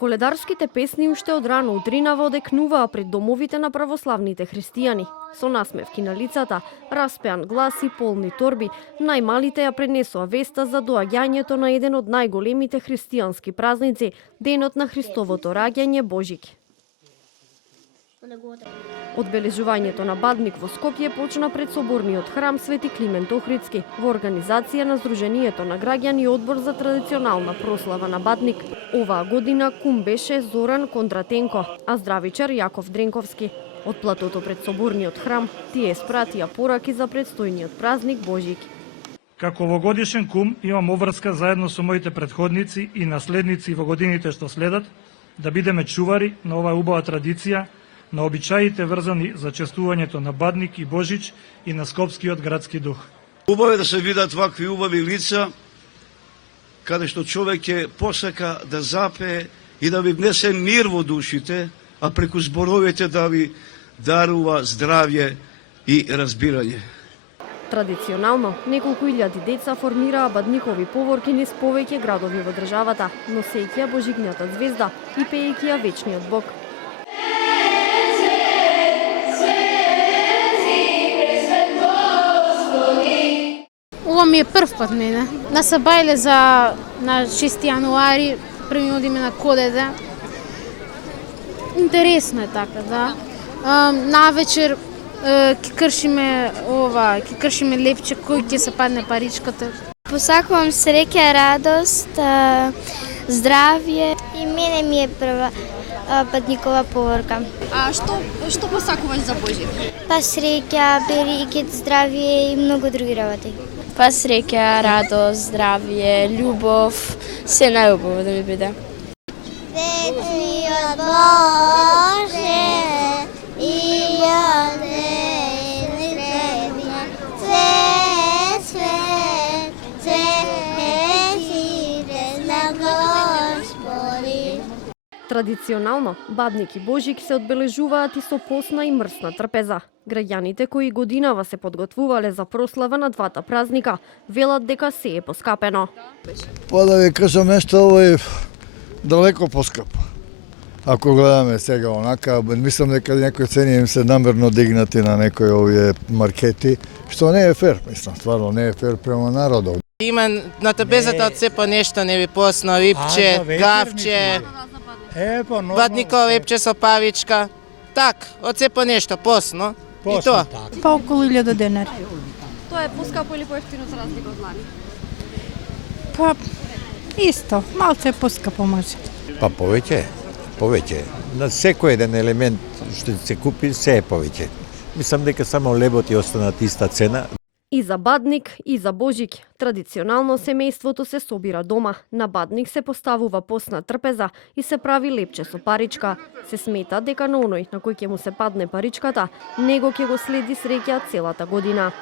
Коледарските песни уште од рано утринава одекнуваа пред домовите на православните христијани. Со насмевки на лицата, распеан глас и полни торби, најмалите ја пренесоа веста за доаѓањето на еден од најголемите христијански празници, денот на Христовото раѓање Божик. Одбележувањето на Бадник во Скопје почна пред соборниот храм Свети Климент Охридски во организација на Сдруженијето на граѓани и одбор за традиционална прослава на Бадник. Оваа година кум беше Зоран Кондратенко, а здравичар Јаков Дренковски. Од платото пред соборниот храм тие спратија пораки за предстојниот празник Божик. Како овогодишен кум имам обврска заедно со моите претходници и наследници во годините што следат да бидеме чувари на оваа убава традиција, на обичаите врзани за честувањето на Бадник и Божич и на скопскиот градски дух. Убаво е да се видат вакви убави лица, каде што човек ќе посака да запее и да ви внесе мир во душите, а преку зборовите да ви дарува здравје и разбирање. Традиционално, неколку илјади деца формираа бадникови поворки низ повеќе градови во државата, носејќи ја Божигната звезда и пеејќи ја вечниот Бог. Ова ми е прв пат мене. На Сабајле на 6 јануари, први одиме на Кодеде. Интересно е така, да. Навечер ќе кршиме лепче кој ќе се падне паричката. Посакувам среќа, радост, здравје. И мене ми е прва Бадникова поворка. А што посакуваш за Божик? Па среќа, берекет, здравје и многу други работи. Па среќа, радост, здравје, љубов, се најубаво да ми биде. Вечниот Боже и Традиционално, Бадник и Божик се одбележуваат и со посна и мрсна трпеза. Граѓаните кои годинава се подготвувале за прослава на двата празника, велат дека се е поскапено. Па да ви кажам нешто, ово е далеко поскапо. Ако гледаме сега онака, мислам дека некои цени им се намерно дигнати на некои овие маркети, што не е фер, мислам, стварно не е фер према народот. Има на трпезата од се по нешто, не ви посно, випче, гавче, Бадниково вепче со павичка. Так, од се по нешто, посно. И тоа. Па околу 1000 денари. Тоа е поскапо или поевтино за разлика од лани? Па исто, малце поскапо може. Па повеќе. На секој еден елемент што се купи, се е повеќе. Мислам дека само лебот и останат иста цена. И за Бадник, и за Божик. Традиционално семејството се собира дома. На Бадник се поставува посна трпеза и се прави лепче со паричка. Се смета дека на оној на кој ќе му се падне паричката, него ќе го следи среќа целата година.